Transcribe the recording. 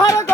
আজিরি